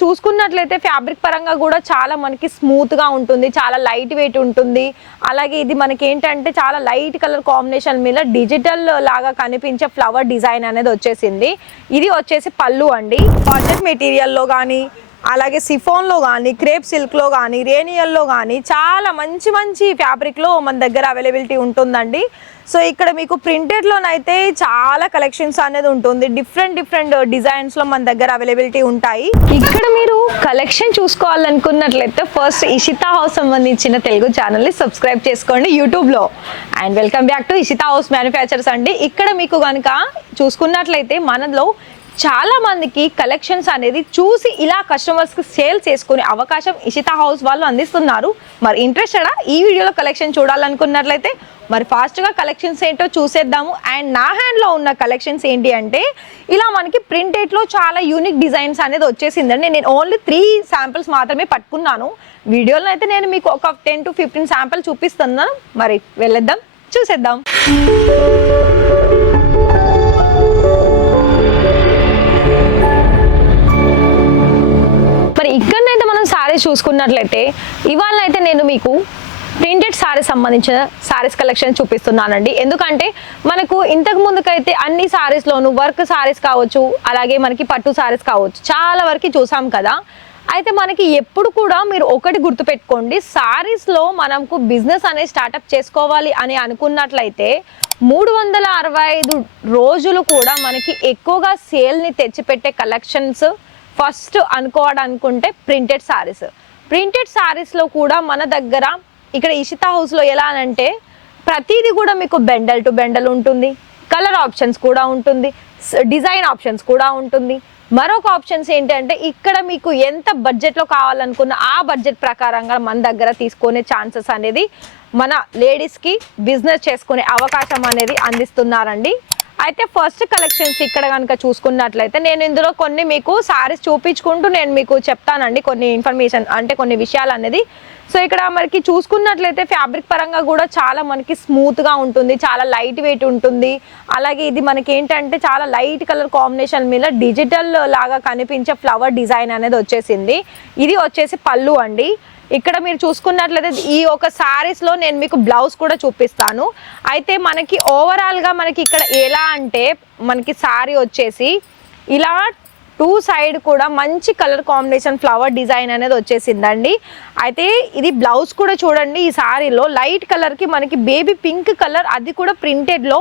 చూసుకున్నట్లయితే ఫ్యాబ్రిక్ పరంగా కూడా చాలా మనకి స్మూత్ గా ఉంటుంది, చాలా లైట్ వెయిట్ ఉంటుంది. అలాగే ఇది మనకి ఏంటంటే చాలా లైట్ కలర్ కాంబినేషన్ మీద డిజిటల్ లాగా కనిపించే ఫ్లవర్ డిజైన్ అనేది వచ్చేసింది. ఇది వచ్చేసి పళ్ళు అండి. కాటన్ మెటీరియల్లో కానీ అలాగే సిఫాన్లో కానీ క్రేప్ సిల్క్లో కానీ రేనియల్లో కానీ చాలా మంచి మంచి ఫ్యాబ్రిక్లో మన దగ్గర అవైలబిలిటీ ఉంటుందండి. సో ఇక్కడ మీకు ప్రింటెడ్లోనైతే చాలా కలెక్షన్స్ అనేది ఉంటుంది. డిఫరెంట్ డిజైన్స్లో మన దగ్గర అవైలబిలిటీ ఉంటాయి. ఇక్కడ మీరు కలెక్షన్ చూసుకోవాలనుకున్నట్లయితే ఫస్ట్ ఇషితా హౌస్ సంబంధించిన తెలుగు ఛానల్ని సబ్స్క్రైబ్ చేసుకోండి యూట్యూబ్లో. And welcome back to Ishita house manufacturers అండి. ఇక్కడ మీకు కనుక చూసుకున్నట్లయితే మనలో చాలా మందికి కలెక్షన్స్ అనేది చూసి ఇలా కస్టమర్స్కి సేల్ చేసుకునే అవకాశం ఇషితా హౌస్ వాళ్ళు అందిస్తున్నారు. మరి ఇంట్రెస్టెడా ఈ వీడియోలో కలెక్షన్ చూడాలనుకున్నట్లయితే మరి ఫాస్ట్గా కలెక్షన్స్ ఏంటో చూసేద్దాము. అండ్ నా హ్యాండ్లో ఉన్న కలెక్షన్స్ ఏంటి అంటే ఇలా మనకి ప్రింటెడ్లో చాలా యూనిక్ డిజైన్స్ అనేది వచ్చేసిందండి. నేను ఓన్లీ 3 శాంపిల్స్ మాత్రమే పట్టుకున్నాను. వీడియోలో అయితే నేను మీకు ఒక 10 to 15 శాంపిల్ చూపిస్తున్నాను. మరి వెళ్ళేద్దాం, చూసేద్దాం. మరి ఇక్కడనైతే మనం సారీస్ చూసుకున్నట్లయితే ఇవాళ అయితే నేను మీకు ప్రింటెడ్ సారీస్ సంబంధించిన సారీస్ కలెక్షన్ చూపిస్తున్నానండి. ఎందుకంటే మనకు ఇంతకు ముందుకైతే అన్ని సారీస్లోనూ వర్క్ సారీస్ కావచ్చు, అలాగే మనకి పట్టు సారీస్ కావచ్చు, చాలా వరకు చూసాం కదా. అయితే మనకి ఎప్పుడు కూడా మీరు ఒకటి గుర్తుపెట్టుకోండి, సారీస్లో మనకు బిజినెస్ అనేది స్టార్ట్అప్ చేసుకోవాలి అని అనుకున్నట్లయితే 365 రోజులు కూడా మనకి ఎక్కువగా సేల్ని తెచ్చిపెట్టే కలెక్షన్స్ ఫస్ట్ అనుకోవడానుకుంటే ప్రింటెడ్ సారీస్. ప్రింటెడ్ సారీస్లో కూడా మన దగ్గర ఇక్కడ ఇషితా హౌస్లో ఎలా అంటే ప్రతిదీ కూడా మీకు బెండల్ టు బెండల్ ఉంటుంది, కలర్ ఆప్షన్స్ కూడా ఉంటుంది, డిజైన్ ఆప్షన్స్ కూడా ఉంటుంది. మరొక ఆప్షన్స్ ఏంటంటే ఇక్కడ మీకు ఎంత బడ్జెట్లో కావాలనుకున్న ఆ బడ్జెట్ ప్రకారంగా మన దగ్గర తీసుకునే ఛాన్సెస్ అనేది మన లేడీస్కి బిజినెస్ చేసుకునే అవకాశం అనేది అందిస్తున్నారండి. అయితే ఫస్ట్ కలెక్షన్స్ ఇక్కడ కనుక చూసుకున్నట్లయితే నేను ఇందులో కొన్ని మీకు సారీస్ చూపించుకుంటూ నేను మీకు చెప్తానండి కొన్ని ఇన్ఫర్మేషన్, అంటే కొన్ని విషయాలు అనేది. సో ఇక్కడ మనకి చూసుకున్నట్లయితే ఫ్యాబ్రిక్ పరంగా కూడా చాలా మనకి స్మూత్గా ఉంటుంది, చాలా లైట్ వెయిట్ ఉంటుంది. అలాగే ఇది మనకి ఏంటంటే చాలా లైట్ కలర్ కాంబినేషన్ మీద డిజిటల్ లాగా కనిపించే ఫ్లవర్ డిజైన్ అనేది వచ్చేసింది. ఇది వచ్చేసి పళ్ళు అండి. ఇక్కడ మీరు చూసుకున్నట్లయితే ఈ ఒక సారీస్లో నేను మీకు బ్లౌజ్ కూడా చూపిస్తాను. అయితే మనకి ఓవరాల్గా మనకి ఇక్కడ ఎలా అంటే మనకి సారీ వచ్చేసి ఇలా 2 సైడ్ కూడా మంచి కలర్ కాంబినేషన్ ఫ్లవర్ డిజైన్ అనేది వచ్చేసిందండి. అయితే ఇది బ్లౌజ్ కూడా చూడండి, ఈ సారీలో లైట్ కలర్కి మనకి బేబీ పింక్ కలర్, అది కూడా ప్రింటెడ్లో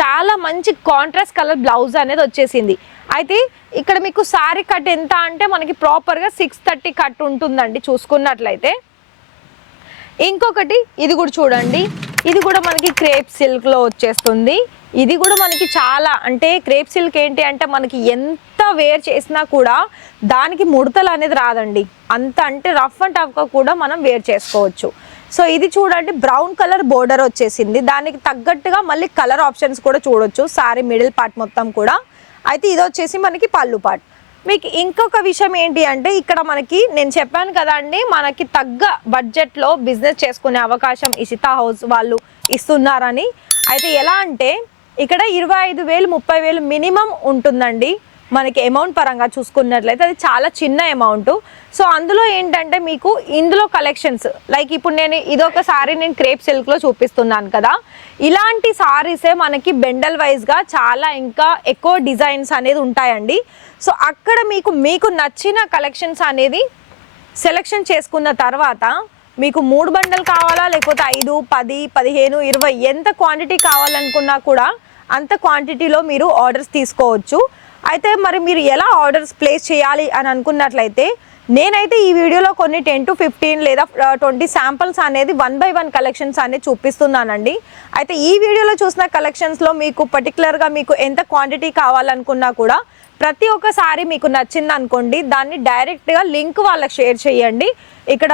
చాలా మంచి కాంట్రాస్ట్ కలర్ బ్లౌజ్ అనేది వచ్చేసింది. అయితే ఇక్కడ మీకు సారీ కట్ ఎంత అంటే మనకి ప్రాపర్గా 630 కట్ ఉంటుందండి చూసుకున్నట్లయితే. ఇంకొకటి ఇది కూడా చూడండి, ఇది కూడా మనకి క్రేప్ సిల్క్లో వచ్చేస్తుంది. ఇది కూడా మనకి చాలా అంటే క్రేప్ సిల్క్ ఏంటి అంటే మనకి ఎంత వేర్ చేసినా కూడా దానికి ముడతలు అనేది రాదండి, అంత అంటే రఫ్ అండ్ టఫ్గా కూడా మనం వేర్ చేసుకోవచ్చు. సో ఇది చూడండి బ్రౌన్ కలర్ బోర్డర్ వచ్చేసింది, దానికి తగ్గట్టుగా మళ్ళీ కలర్ ఆప్షన్స్ కూడా చూడొచ్చు సారీ మిడిల్ పార్ట్ మొత్తం కూడా. అయితే ఇది వచ్చేసి మనకి పళ్ళు పార్ట్. మీకు ఇంకొక విషయం ఏంటి అంటే ఇక్కడ మనకి నేను చెప్పాను కదా అండి, మనకి తగ్గ బడ్జెట్లో బిజినెస్ చేసుకునే అవకాశం ఇషితా హౌస్ వాళ్ళు ఇస్తున్నారని. అయితే ఎలా అంటే ఇక్కడ 25,000 30,000 మినిమం ఉంటుందండి మనకి అమౌంట్ పరంగా చూసుకున్నట్లయితే. అది చాలా చిన్న అమౌంట్. సో అందులో ఏంటంటే మీకు ఇందులో కలెక్షన్స్ లైక్ ఇప్పుడు నేను ఇదొక సారీ నేను క్రేప్ సిల్క్లో చూపిస్తున్నాను కదా, ఇలాంటి సారీసే మనకి బెండల్ వైజ్గా చాలా ఇంకా ఎక్కువ డిజైన్స్ అనేది ఉంటాయండి. సో అక్కడ మీకు నచ్చిన కలెక్షన్స్ అనేది సెలెక్షన్ చేసుకున్న తర్వాత మీకు 3 బండల్ కావాలా లేకపోతే 5 10 15 20 ఎంత క్వాంటిటీ కావాలనుకున్నా కూడా అంత క్వాంటిటీలో మీరు ఆర్డర్స్ తీసుకోవచ్చు. అయితే మరి మీరు ఎలా ఆర్డర్స్ ప్లేస్ చేయాలి అని అనుకున్నట్లయితే నేనైతే ఈ వీడియోలో కొన్ని 10 to 15 లేదా 20 శాంపిల్స్ అనేది 1 by 1 కలెక్షన్స్ అనేది చూపిస్తున్నానండి. అయితే ఈ వీడియోలో చూసిన కలెక్షన్స్లో మీకు పర్టికులర్గా మీకు ఎంత క్వాంటిటీ కావాలనుకున్నా కూడా ప్రతి ఒక్కసారి మీకు నచ్చింది అనుకోండి దాన్ని డైరెక్ట్గా లింక్ వాళ్ళకి షేర్ చేయండి. ఇక్కడ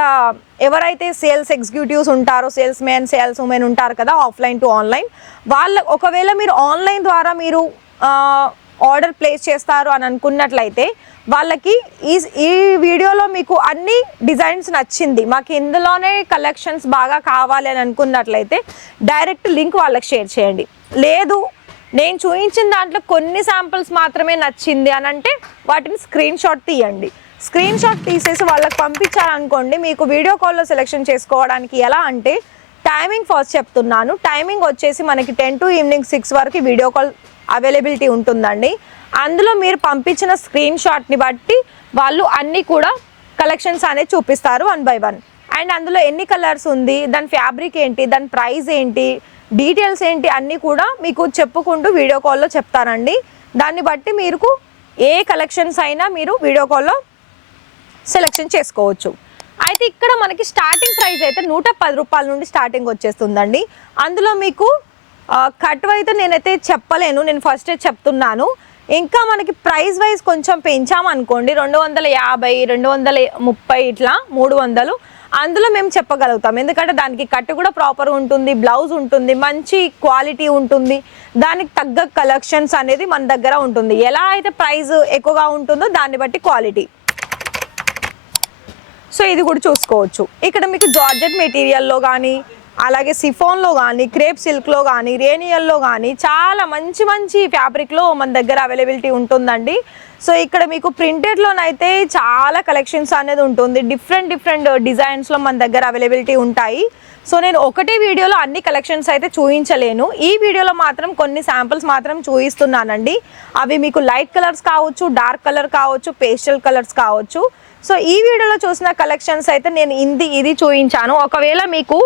ఎవరైతే సేల్స్ ఎగ్జిక్యూటివ్స్ ఉంటారో, సేల్స్ మెన్ సేల్స్ ఉమెన్ ఉంటారు కదా ఆఫ్లైన్ టు ఆన్లైన్, వాళ్ళ ఒకవేళ మీరు ఆన్లైన్ ద్వారా మీరు ఆర్డర్ ప్లేస్ చేస్తారు అని అనుకున్నట్లయితే వాళ్ళకి ఈ వీడియోలో మీకు అన్ని డిజైన్స్ నచ్చింది, మాకు ఇందులోనే కలెక్షన్స్ బాగా కావాలి అని అనుకున్నట్లయితే డైరెక్ట్ లింక్ వాళ్ళకి షేర్ చేయండి. లేదు నేను చూపించిన దాంట్లో కొన్ని శాంపిల్స్ మాత్రమే నచ్చింది అని అంటే వాటిని స్క్రీన్ షాట్ తీయండి. స్క్రీన్ షాట్ తీసేసి వాళ్ళకి పంపించారనుకోండి, మీకు వీడియో కాల్లో సెలెక్షన్ చేసుకోవడానికి ఎలా అంటే టైమింగ్ ఫస్ట్ చెప్తున్నాను. టైమింగ్ వచ్చేసి మనకి 10 to ఈవినింగ్ 6 వరకు వీడియో కాల్ అవైలబిలిటీ ఉంటుందండి. అందులో మీరు పంపించిన స్క్రీన్ షాట్ని బట్టి వాళ్ళు అన్నీ కూడా కలెక్షన్స్ అనేది చూపిస్తారు 1 by 1. అండ్ అందులో ఎన్ని కలర్స్ ఉంది, దాని ఫ్యాబ్రిక్ ఏంటి, దాని ప్రైస్ ఏంటి, డీటెయిల్స్ ఏంటి అన్నీ కూడా మీకు చెప్పుకుంటూ వీడియో కాల్లో చెప్తారండి. దాన్ని బట్టి మీకు ఏ కలెక్షన్స్ అయినా మీరు వీడియో కాల్లో సెలెక్షన్ చేసుకోవచ్చు. అయితే ఇక్కడ మనకి స్టార్టింగ్ ప్రైస్ అయితే 110 రూపాయల నుండి స్టార్టింగ్ వచ్చేస్తుందండి. అందులో మీకు కట్ అయితే నేనైతే చెప్పలేను, నేను ఫస్టే చెప్తున్నాను. ఇంకా మనకి ప్రైస్ వైజ్ కొంచెం పెంచామనుకోండి 250, 230 ఇట్లా 300, అందులో మేము చెప్పగలుగుతాం. ఎందుకంటే దానికి కట్ కూడా ప్రాపర్ ఉంటుంది, బ్లౌజ్ ఉంటుంది, మంచి క్వాలిటీ ఉంటుంది, దానికి తగ్గ కలెక్షన్స్ అనేది మన దగ్గర ఉంటుంది. ఎలా అయితే ప్రైస్ ఎక్కువగా ఉంటుందో దాన్ని బట్టి క్వాలిటీ. సో ఇది కూడా చూసుకోవచ్చు. ఇక్కడ మీకు జార్జెట్ మెటీరియల్లో కానీ, అలాగే సిఫాన్లో కానీ, క్రేప్ సిల్క్లో కానీ, రేనియల్లో కానీ చాలా మంచి మంచి ఫ్యాబ్రిక్లో మన దగ్గర అవైలబిలిటీ ఉంటుందండి. సో ఇక్కడ మీకు ప్రింటెడ్లోనైతే చాలా కలెక్షన్స్ అనేది ఉంటుంది. డిఫరెంట్ డిజైన్స్లో మన దగ్గర అవైలబిలిటీ ఉంటాయి. సో నేను ఒకటే వీడియోలో అన్ని కలెక్షన్స్ అయితే చూపించలేను. ఈ వీడియోలో మాత్రం కొన్ని శాంపిల్స్ మాత్రం చూపిస్తున్నానండి. అవి మీకు లైట్ కలర్స్ కావచ్చు, డార్క్ కలర్ కావచ్చు, పేస్టల్ కలర్స్ కావచ్చు. సో ఈ వీడియోలో చూసిన కలెక్షన్స్ అయితే నేను ఇది చూపించాను. ఒకవేళ మీకు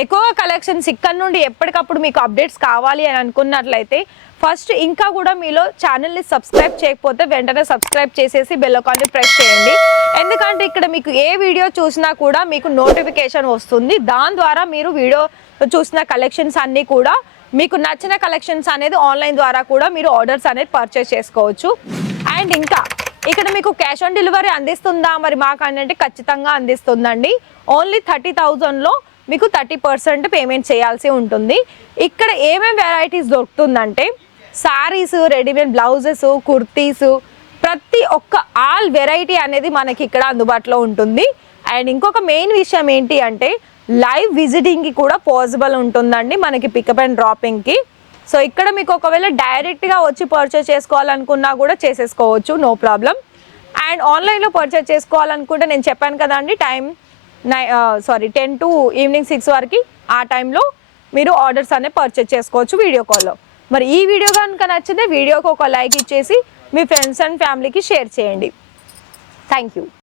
ఎక్కువ కలెక్షన్స్ ఇక్కడ నుండి ఎప్పటికప్పుడు మీకు అప్డేట్స్ కావాలి అని అనుకున్నట్లయితే ఫస్ట్ ఇంకా కూడా మీలో ఛానల్ని సబ్స్క్రైబ్ చేయకపోతే వెంటనే సబ్స్క్రైబ్ చేసేసి బెల్ ఐకాన్ని ప్రెస్ చేయండి. ఎందుకంటే ఇక్కడ మీకు ఏ వీడియో చూసినా కూడా మీకు నోటిఫికేషన్ వస్తుంది. దాని ద్వారా మీరు వీడియో చూసిన కలెక్షన్స్ అన్నీ కూడా మీకు నచ్చిన కలెక్షన్స్ అనేది ఆన్లైన్ ద్వారా కూడా మీరు ఆర్డర్స్ అనేది పర్చేస్ చేసుకోవచ్చు. అండ్ ఇంకా ఇక్కడ మీకు క్యాష్ ఆన్ డెలివరీ అందిస్తుందా మరి మాకు అంటే ఖచ్చితంగా అందిస్తుందండి. ఓన్లీ 30,000లో మీకు 30% పేమెంట్ చేయాల్సి ఉంటుంది. ఇక్కడ ఏమేమి వెరైటీస్ దొరుకుతుందంటే శారీస్, రెడీమేడ్ బ్లౌజెస్, కుర్తీస్, ప్రతి ఒక్క ఆల్ వెరైటీ అనేది మనకి ఇక్కడ అందుబాటులో ఉంటుంది. అండ్ ఇంకొక మెయిన్ విషయం ఏంటి అంటే లైవ్ విజిటింగ్కి కూడా పాసిబుల్ ఉంటుందండి మనకి పికప్ అండ్ డ్రాపింగ్కి. సో ఇక్కడ మీకు ఒకవేళ డైరెక్ట్గా వచ్చి పర్చేస్ చేసుకోవాలనుకున్నా కూడా చేసేసుకోవచ్చు, నో ప్రాబ్లం. అండ్ ఆన్లైన్లో పర్చేస్ చేసుకోవాలనుకుంటే నేను చెప్పాను కదండి టైం 10 to ఈవినింగ్ 6 వరకు, ఆ టైంలో మీరు ఆర్డర్స్ అనేవి పర్చేస్ చేసుకోవచ్చు వీడియో కాల్లో. మరి ఈ వీడియో కనుక నచ్చితే వీడియోకి ఒక లైక్ ఇచ్చేసి మీ ఫ్రెండ్స్ అండ్ ఫ్యామిలీకి షేర్ చేయండి. Thank you.